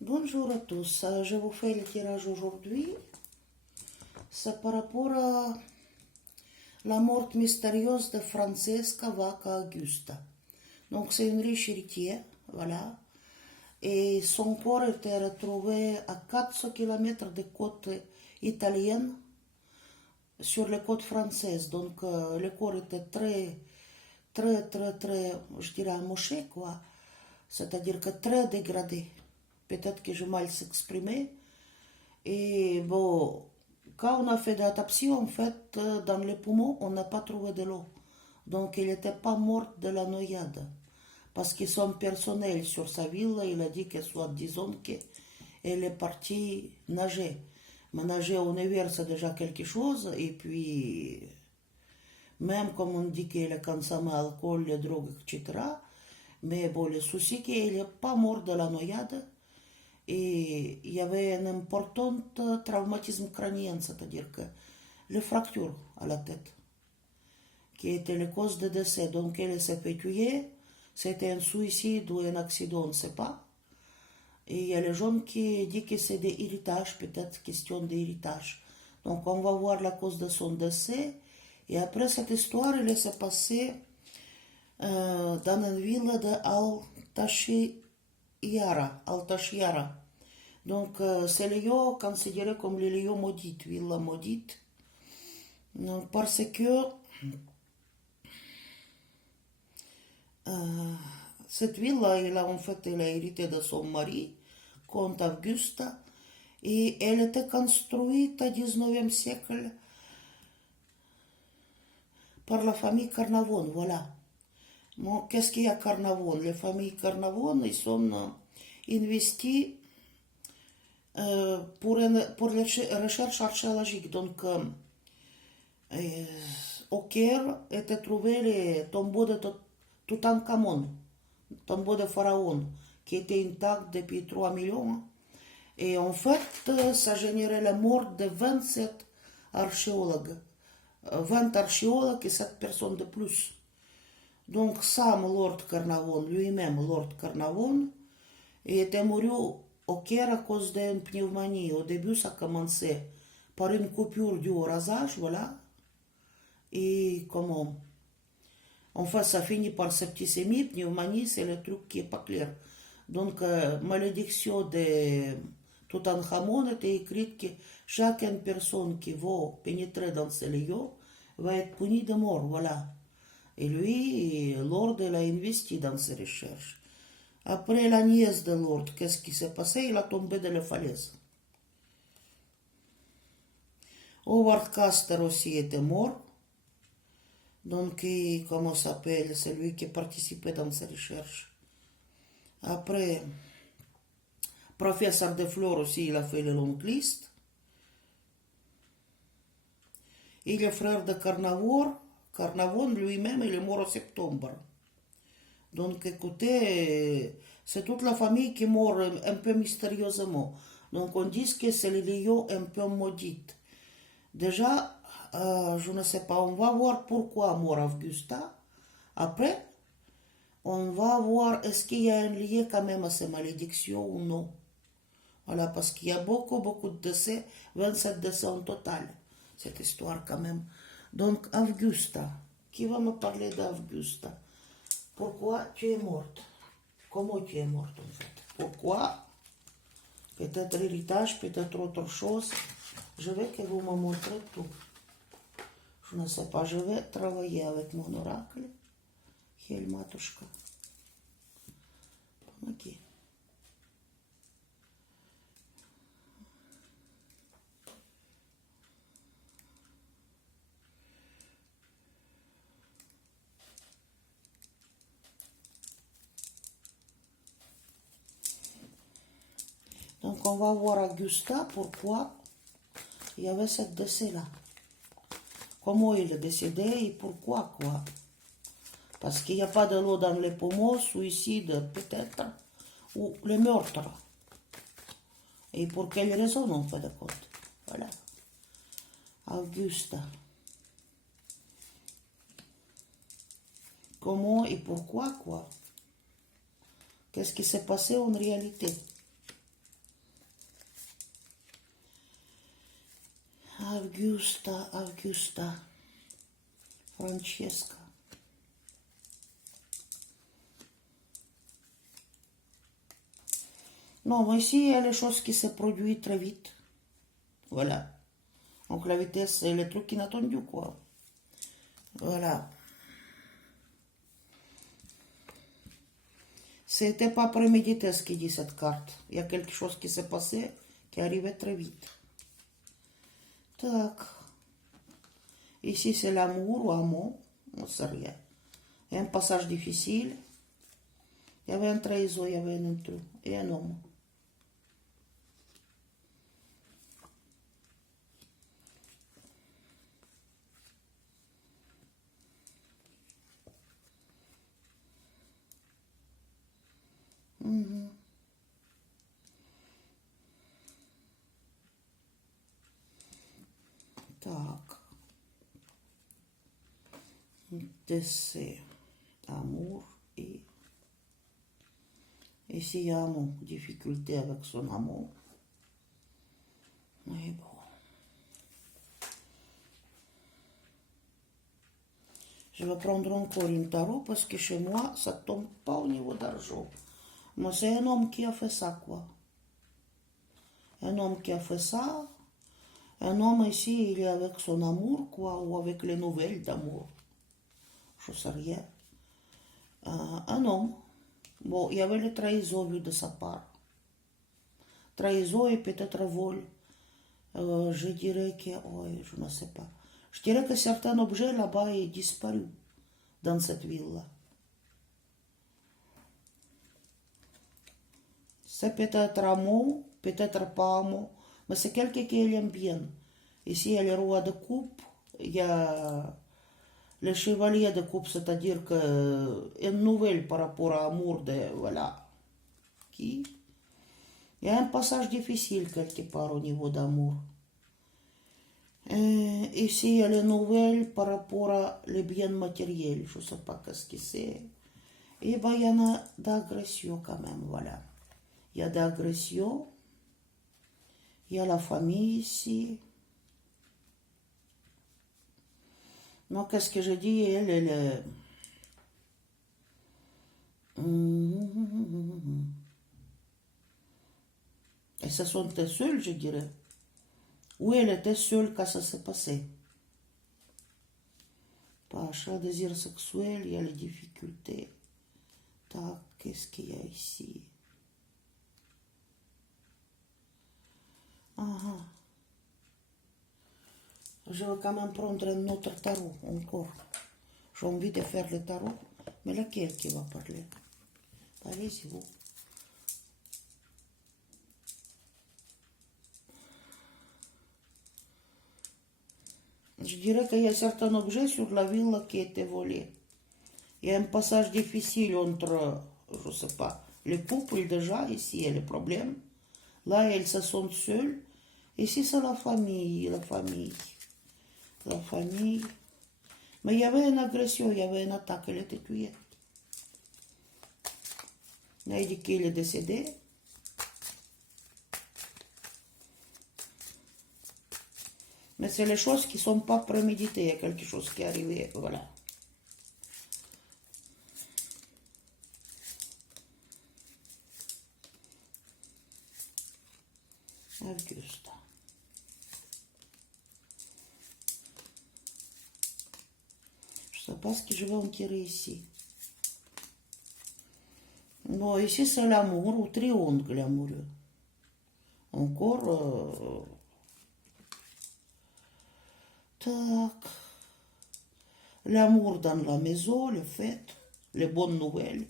Bonjour à tous, je vous fais le tirage aujourd'hui. C'est par rapport à la mort mystérieuse de Francesca Vacca Augusta. Donc c'est une riche héritière, voilà. Et son corps était retrouvé à 400 km des côtes italiennes sur les côtes françaises. Donc le corps était très, je dirais, amoché, quoi. C'est-à-dire que très dégradé. Peut-être que je mal s'exprimer. Et bon, quand on a fait l'autopsie, en fait, dans les poumons, on n'a pas trouvé de l'eau. Donc, il n'était pas mort de la noyade. Parce que son personnel sur sa ville, il a dit que soit, disons, qu'elle est partie nager. Mais nager en hiver, c'est déjà quelque chose. Et puis, même comme on dit qu'elle a consommé alcool, les drogues, etc. Mais bon, le souci, c'est qu'elle n'est pas mort de la noyade. Et il y avait un important traumatisme crânien, c'est-à-dire que les fractures à la tête, qui étaient les causes de décès. Donc elle s'est fait tuer, c'était un suicide ou un accident, on ne sait pas. Et il y a les gens qui disent que c'est des héritages, peut-être question d'héritage. Donc on va voir la cause de son décès. Et après cette histoire, elle s'est passée dans une ville de Altashiara. Donc, c'est le lieu considéré comme le lieu maudit, villa maudite, parce que cette villa, elle a hérité de son mari, comte Augusta, et elle était construite au 19e siècle par la famille Carnavon, voilà. Bon, qu'est-ce qu'il y a Carnavon? Les familles Carnavon, ils sont investis pour les recherches archéologiques. Donc, au Caire étaient trouvés les tombeaux de Toutankhamon, tombeau de Pharaon, qui était intact depuis 3 millions. Et en fait, ça générait la mort de 27 archéologues. 20 archéologues et 7 personnes de plus. Donc, Sam Lord Carnarvon, lui-même Lord Carnarvon, était mort au Caire à cause d'une pneumonie. Au début, ça commençait par une coupure due au rasage, voilà. Et comment? Enfin, ça finit par septicémie, pneumonie, c'est le truc qui n'est pas clair. Donc, malédiction de Toutankhamon était écrite que chaque personne qui va pénétrer dans ce lieu va être punie de mort, voilà. Et lui, Lord, il a investi dans ses recherches. Après la nièce de Lord, qu'est-ce qui s'est passé? Il a tombé de la falaise. Howard Caster aussi était mort. Donc, comment s'appelle celui qui participait dans ces recherches? Après, professeur de Flore aussi, il a fait le long list. Et le frère de Carnarvon lui-même, il est mort en septembre. Donc, écoutez, c'est toute la famille qui meurt un peu mystérieusement. Donc, on dit que c'est le lieu un peu maudit. Déjà, je ne sais pas, on va voir pourquoi mort Augusta. Après, on va voir est-ce qu'il y a un lien quand même à ces malédictions ou non. Voilà, parce qu'il y a beaucoup de décès, 27 décès en total, cette histoire quand même. Donc, Augusta, qui va me parler d'Augusta? Pourquoi tu es morte? Comment tu es morte en fait? Pourquoi? Peut-être héritage, peut-être autre chose. Je vais que vous me montrez tout. Je ne sais pas, je vais travailler avec mon oracle. Хель матушка. Помоги. Donc on va voir Augusta pourquoi il y avait ce décès-là. Comment il est décédé et pourquoi, quoi. Parce qu'il n'y a pas de l'eau dans les poumons, suicide peut-être, ou le meurtre. Et pour quelle raison on fait de compte? Voilà. Augusta. Comment et pourquoi, quoi? Qu'est-ce qui s'est passé en réalité? Augusta, Francesca. Non, mais ici, il y a les choses qui se produisent très vite. Voilà. Donc la vitesse, c'est le truc inattendu, quoi. Voilà. C'était pas prémédité ce qui dit cette carte. Il y a quelque chose qui s'est passé, qui arrivait très vite. Tac. Ici, c'est l'amour ou amour. On ne sait rien. Il y a un passage difficile. Il y avait un trésor, il y avait un truc. Et un homme. Tac. Décès. Amour et... Ici, il y a amour. Difficulté avec son amour. Mais bon. Je vais prendre encore une tarot parce que chez moi, ça ne tombe pas au niveau d'argent. Mais c'est un homme qui a fait ça, quoi. Un homme qui a fait ça. Un homme ici, il est avec son amour, quoi, ou avec les nouvelles d'amour. Je ne sais rien. Un homme. Bon, il y avait le trahison vu de sa part. Trahison et peut-être vol. Je dirais que... Oh, je ne sais pas. Je dirais que certains objets là-bas est disparu dans cette ville-là. C'est peut-être amour, peut-être pas amour, mais c'est quelqu'un qui aime bien. Ici, il y a le roi de coupe, il y a le chevalier de coupe, c'est-à-dire que une nouvelle par rapport à amour de... Voilà. Qui? Il y a un passage difficile quelque part au niveau d'amour. Ici, il y a les nouvelles par rapport à les biens matériels. Je ne sais pas qu'est-ce que c'est. Et ben, il y en a d'agression quand même, voilà. Il y a d'agression. Il y a la famille ici. Non, qu'est-ce que je dis? Elle est... Et se sentait seule, je dirais. Ou elle était seule quand ça s'est passé. Pas achat, désir sexuel, il y a les difficultés. Tac, qu'est-ce qu'il y a ici? Ah, je vais quand même prendre un autre tarot, encore. J'ai envie de faire le tarot, mais lequel qui va parler? Allez-y, vous. Je dirais qu'il y a certains objets sur la ville qui étaient volés. Il y a un passage difficile entre, je ne sais pas, les couples déjà, ici il y a les problèmes. Là, elles se sentent seules. Ici, c'est la famille, la famille. La famille. Mais il y avait une agression, il y avait une attaque, elle était tuée. On a dit qu'il est décédé. Mais c'est les choses qui ne sont pas préméditées, il y a quelque chose qui est arrivé, voilà. Augusta. Je ne sais pas ce que je vais en tirer ici. Bon, ici c'est l'amour, ou triangle amoureux. Encore... Tac. L'amour dans la maison, les fêtes, les bonnes nouvelles.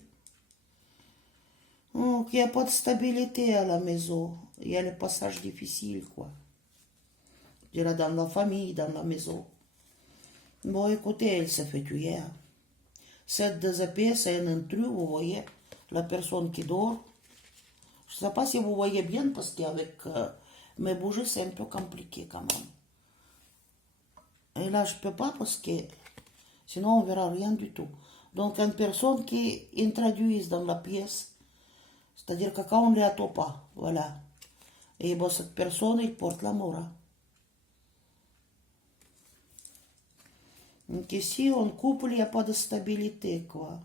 Donc, il n'y a pas de stabilité à la maison. Il y a le passage difficile, quoi. Je dirais dans la famille, dans la maison. Bon, écoutez, elle s'est fait tuer. Cette des épées, c'est un intrus, vous voyez. La personne qui dort. Je ne sais pas si vous voyez bien, parce qu'avec mes bougies, c'est un peu compliqué quand même. Et là, je ne peux pas parce que sinon, on ne verra rien du tout. Donc, une personne qui introduise dans la pièce, c'est-à-dire que quand on ne les attend pas, voilà. Et bon, cette personne, il porte la mort. Donc ici, en couple, il n'y a pas de stabilité, quoi.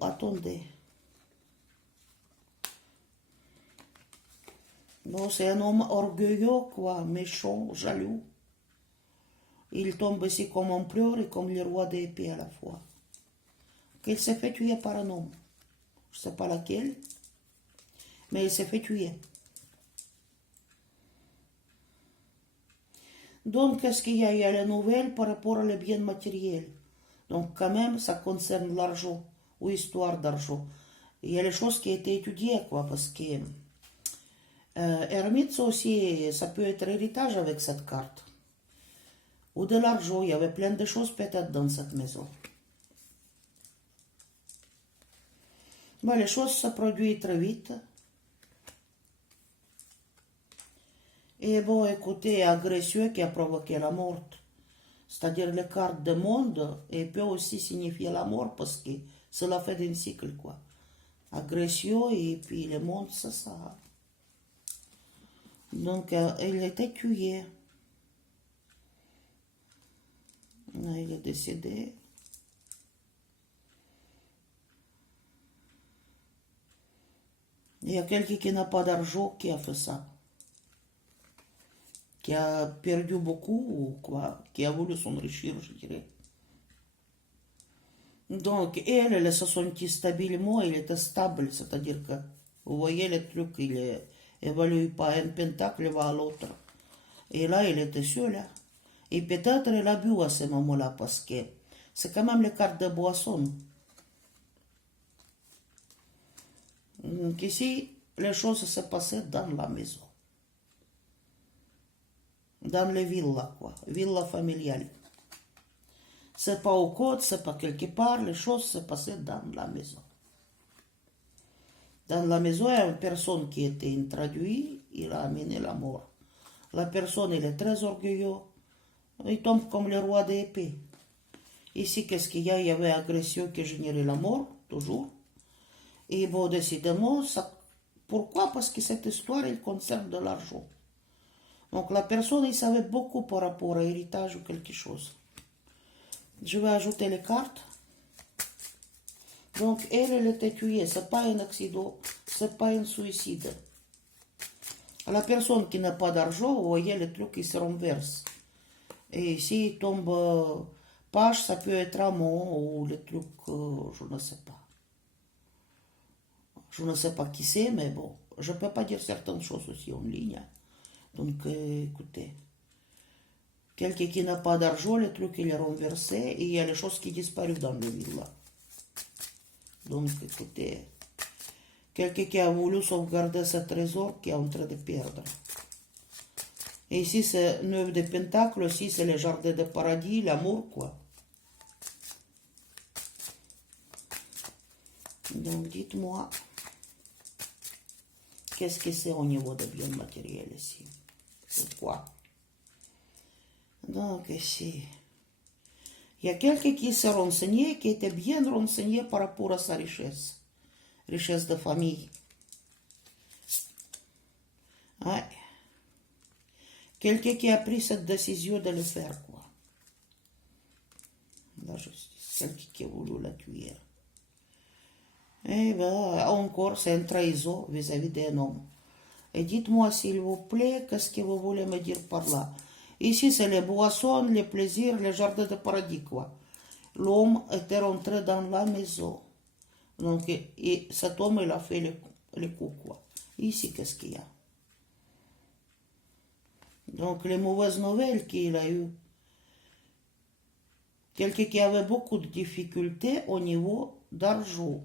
Attendez. Bon, c'est un homme orgueilleux, quoi, méchant, jaloux. Il tombe ici comme empereur et comme le roi d'épée à la fois. Il s'est fait tuer par un homme. Je ne sais pas laquelle, mais il s'est fait tuer. Donc, qu'est-ce qu'il y a? Il y a les nouvelles par rapport aux biens matériels. Donc, quand même, ça concerne l'argent ou histoire d'argent. Il y a les choses qui ont été étudiées, quoi, parce que Hermite, aussi, ça peut être héritage avec cette carte. Ou de l'argent, il y avait plein de choses peut-être dans cette maison. Mais les choses se produisent très vite. Et bon, écoutez, agression qui a provoqué la mort. C'est-à-dire les cartes de monde, et peut aussi signifier la mort parce que c'est la fin d'un cycle, quoi. Agression et puis le monde, c'est ça. Donc, il était tué. Il est décédé. Il y a quelqu'un qui n'a pas d'argent qui a fait ça. Qui a perdu beaucoup ou quoi, qui a voulu s'enrichir, je dirais. Donc, elle se sentit stabilement, elle était stable, c'est-à-dire que, vous voyez le truc, il évalue pas un pentacle, va à l'autre. Et là, elle était seule. Et peut-être elle a bu à ce moment-là, parce que c'est quand même les cartes de boisson. Donc ici, les choses se passaient dans la maison. Dans les villas, quoi. Villa familiale. C'est pas au code, c'est pas quelque part, les choses se passaient dans la maison. Dans la maison, il y a une personne qui était introduite, il a amené la mort. La personne, elle est très orgueilleuse, il tombe comme le roi d'épée. Ici, qu'est-ce qu'il y a? Il y avait agression qui générait la mort, toujours. Et bon, décidément, ça... pourquoi? Parce que cette histoire, elle concerne de l'argent. Donc la personne, il savait beaucoup par rapport à l'héritage ou quelque chose. Je vais ajouter les cartes. Donc elle était tuée, c'est pas un accident, c'est pas un suicide. La personne qui n'a pas d'argent, vous voyez le truc qui se renverse. Et s'il tombe page, ça peut être amant ou le truc, je ne sais pas. Je ne sais pas qui c'est, mais bon, je ne peux pas dire certaines choses aussi en ligne. Donc, écoutez, quelqu'un qui n'a pas d'argent, le truc il est renversé et il y a les choses qui disparaissent dans le villa. Donc, écoutez, quelqu'un qui a voulu sauvegarder ce trésor qui est en train de perdre. Et ici, c'est 9 de pentacles, ici, c'est le jardin de paradis, l'amour, quoi. Donc, dites-moi, qu'est-ce que c'est au niveau des biens matériels ici? Pourquoi? Donc, ici, il y a quelqu'un qui s'est renseigné, qui était bien renseigné par rapport à sa richesse. Richesse de famille. Ouais. Quelqu'un qui a pris cette décision de le faire, quoi. La justice. Quelqu'un qui a voulu la tuer. Et bien, encore, c'est une trahison vis-à-vis d'un homme. Et dites-moi, s'il vous plaît, qu'est-ce que vous voulez me dire par là? Ici, c'est les boissons, les plaisirs, les jardins de paradis, quoi. L'homme était rentré dans la maison. Donc, et cet homme, il a fait le coup, quoi. Ici, qu'est-ce qu'il y a? Donc, les mauvaises nouvelles qu'il a eues. Quelqu'un qui avait beaucoup de difficultés au niveau d'argent.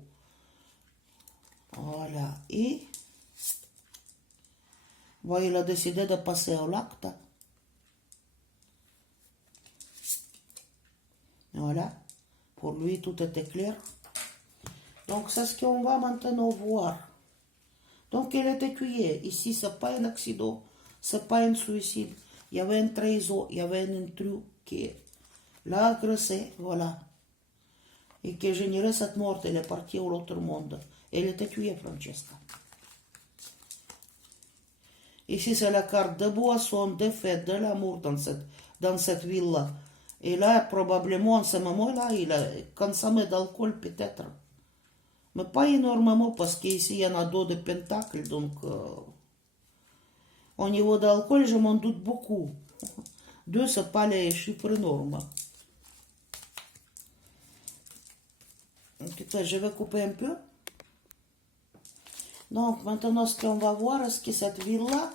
Voilà. Et bon, il a décidé de passer au l'acte. Voilà. Pour lui, tout était clair. Donc, c'est ce qu'on va maintenant voir. Donc, il était tué. Ici, ce n'est pas un accident. Ce n'est pas un suicide. Il y avait un trésor. Il y avait un intrus qui l'a agressé. Voilà. Et qui a généré cette mort. Elle est partie à l'autre monde. Elle était tuée, Francesca. Ici, c'est la carte de boisson, de fête, de l'amour dans cette dans cette ville-là. Et là, probablement, en ce moment-là, il a consommé d'alcool peut-être. Mais pas énormément, parce qu'ici, il y en a deux de pentacles, donc... au niveau d'alcool, je m'en doute beaucoup. Deux, c'est pas les chiffres énormes. En tout cas, je vais couper un peu. Donc, maintenant, ce qu'on va voir, est-ce que cette ville-là,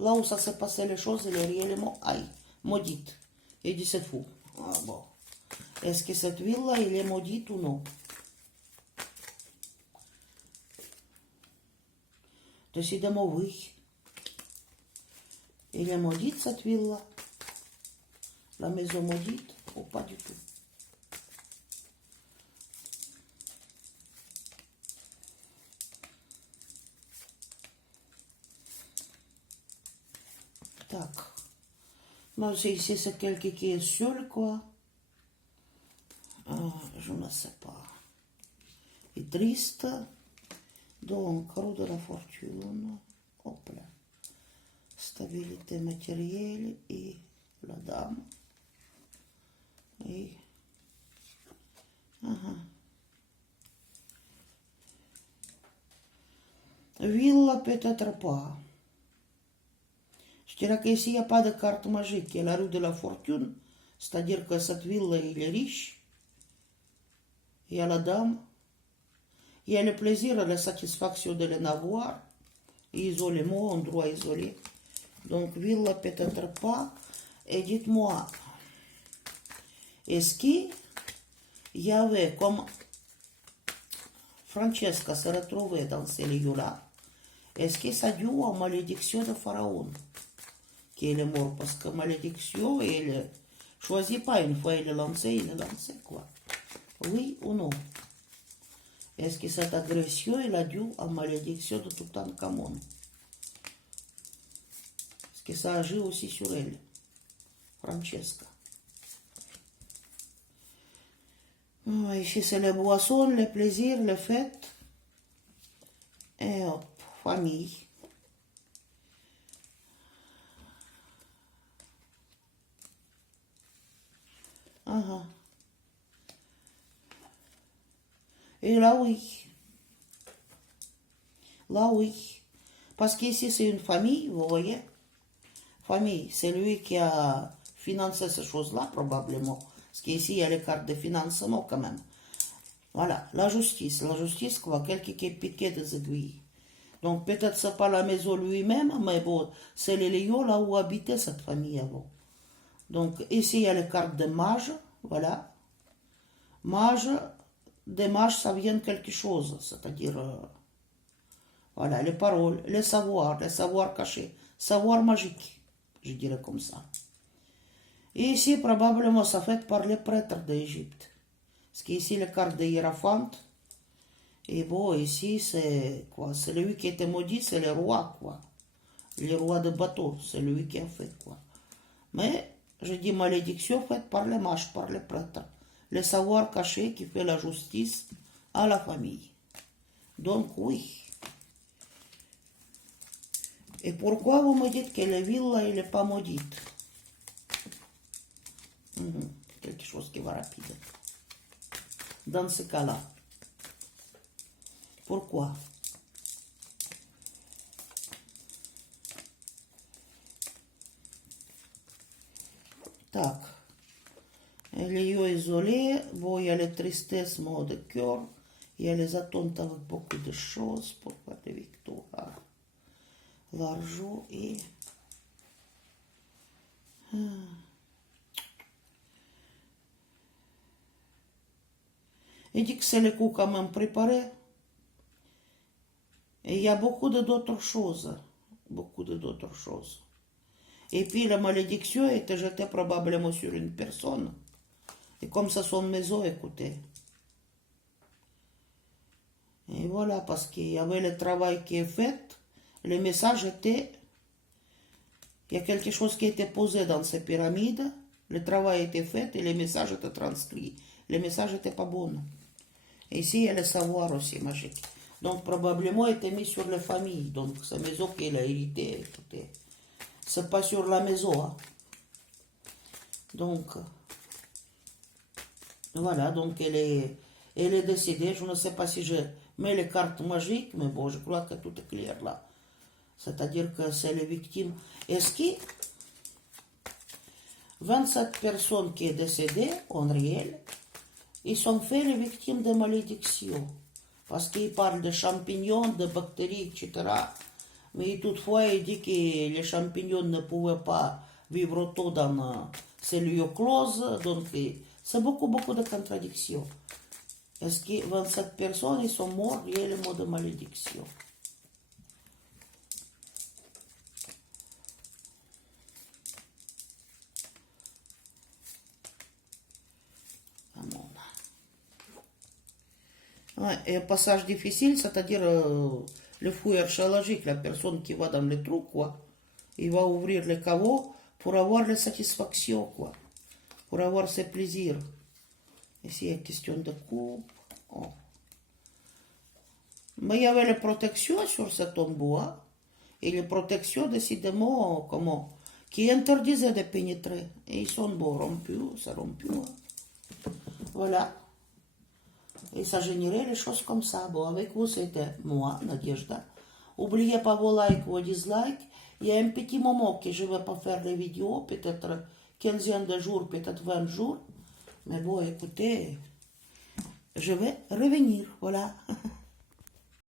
là où ça s'est passé les choses, elle est réellement maudite. Et dit c'est fou. Ah, bon. Est-ce que cette ville-là, elle est maudite ou non? Décidément, oui. Elle est maudite, cette ville-là. La maison maudite, ou pas du tout. Tac. Moi, ici, c'est quelqu'un qui est seul, quoi. Je ne sais pas. Et triste. Donc, roue de la fortune. Hop là. Stabilité matérielle et la dame. Et... Villa, peut-être pas. Je dirais qu'ici, il n'y a pas de carte magique. Il y a la rue de la fortune. C'est-à-dire que cette ville, il est riche. Il y a la dame. Il y a le plaisir et la satisfaction de l'en avoir. Isolément, endroit isolé. Donc, villa, peut-être pas. Et dites-moi, est-ce qu'il y avait, comme Francesca se retrouvait dans ces lieux-là, est-ce que ça dû à malédiction de Pharaon, qu'il est mort? Parce que malédiction, il ne choisit pas une fois il est lancé, quoi. Oui ou non? Est-ce que cette agression, elle a dû à malédiction de Toutankhamon? Est-ce que ça agit aussi sur elle, Francesca? Ici, c'est les boissons, les plaisirs, les fêtes. Et hop, famille. Et là, oui. Là, oui. Parce qu'ici, c'est une famille, vous voyez. Famille, c'est lui qui a financé ces choses-là, probablement. Parce qu'ici, il y a les cartes de financement, quand même. Voilà, la justice. La justice, quoi, quelqu'un qui est piqué des aiguilles. Donc, peut-être c'est pas la maison lui-même, mais bon, c'est les lieux là où habitait cette famille avant. Donc, ici, il y a les cartes de mage, voilà. Mage, des mages, ça vient de quelque chose, c'est-à-dire, voilà, les paroles, les savoirs cachés, savoir magique, je dirais comme ça. Et ici, probablement, ça fait par les prêtres d'Égypte. Parce qu'ici, les cartes de Hiérophant, et bon, ici, c'est quoi? C'est lui qui était maudit, c'est le roi, quoi. Le roi de bateau, c'est lui qui a fait, quoi. Mais, je dis malédiction faite par les mages, par les prêtres. Le savoir caché qui fait la justice à la famille. Donc, oui. Et pourquoi vous me dites que la ville, là, elle n'est pas maudite? Quelque chose qui va rapide. Dans ce cas-là. Pourquoi? Tac. Les lieux isolés, bon, il y a les tristesses, maux de cœur, il y a les attentes avec beaucoup de choses pour faire des victoires. L'argent et... Il dit que c'est le coup quand même préparé. Et il y a beaucoup d'autres choses. Beaucoup d'autres choses. Et puis la malédiction était jetée probablement sur une personne. Et comme ça, son maison, écoutez. Et voilà, parce qu'il y avait le travail qui est fait, le message était, il y a quelque chose qui était posé dans ces pyramides, le travail était fait et le message était transcrit. Le message n'était pas bon. Et ici, il y a le savoir aussi magique. Donc, probablement, il était mis sur les familles. Donc, sa maison qu'il a hérité, écoutez. C'est pas sur la maison, hein. Donc, voilà, donc elle est décédée. Je ne sais pas si je mets les cartes magiques, mais bon, je crois que tout est clair là. C'est-à-dire que c'est les victimes. Est-ce que 27 personnes qui sont décédées en réel, ils sont fait les victimes de malédictions. Parce qu'ils parlent de champignons, de bactéries, etc. Mais toutefois, il dit que les champignons ne pouvaient pas vivre autant dans ces lieux closes. Donc, c'est beaucoup de contradictions. Est-ce que 27 personnes ils sont morts réellement de malédiction? Ouais, et un passage difficile, c'est-à-dire le fouille archéologique, la personne qui va dans le trou, quoi, il va ouvrir le caveau pour avoir la satisfaction, quoi, pour avoir ses plaisirs. Ici, il y a question de coupe. Oh. Mais il y avait les protections sur ce tombeau, hein, et les protections, décidément, comment, qui interdisaient de pénétrer. Et ils sont beaux, rompus, ça rompu. Hein. Voilà. Et ça générait les choses comme ça. Bon, avec vous, c'était moi, Nadejda. N'oubliez pas vos likes, vos dislikes. Il y a un petit moment que je ne vais pas faire les vidéos, peut-être 15 de jours, peut-être 20 jours. Mais bon, écoutez, je vais revenir, voilà.